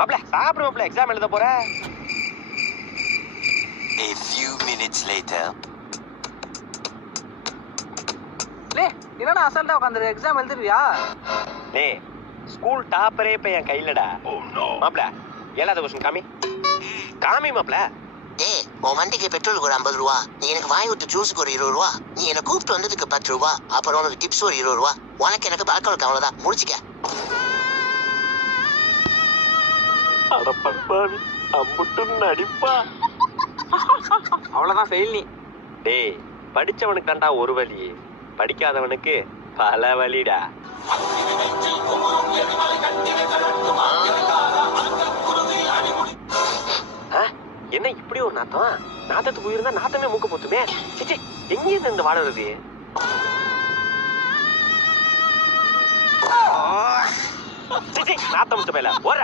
மாப்ள சாப்பிடு மாப்ள எக்ஸாம் எழுத போற. A few minutes later. லே என்னடா அசல்ட்டா உட்கார்ந்து எக்ஸாம் எழுதுறியா? டேய் ஸ்கூல் டாப்பரே இப்ப என் கையிலடா. மாப்ள 7வது क्वेश्चन காமி மாப்ள. டேய் உன் வண்டிக்கு பெட்ரோலுக்கு ஒரு 50 ரூபா, நீ எனக்கு வாங்கி விட்டு ஜூஸுக்கு ஒரு 20 ரூபா, நீ என்ன கூப்பிட்டு வந்ததுக்கு 10 ரூபா, அப்புறம் உனக்கு டிப்ஸ் ஒரு 20 ரூபா, உனக்கு எனக்கு பழக்கம் அவ்வளவுதான், முடிச்சுக்க. அட பப்பாவி அம்புட்டு நடிப்பா. அவ்வளவுதான் ஃபெயில் நீ. டேய் படிச்சவனுக்கு தான்டா ஒரு வழி, படிக்காதவனுக்கு பல வழிடா. என்ன இப்படி ஒரு நாத்தம்? நாத்தத்துக்கு உயிர்ந்தா நாத்தமே மூக்க போத்துமே. சிச்சி எங்க இருந்து இந்த வாடை வருது? சிச்சி நாத்தம் முச்ச மேல ஓர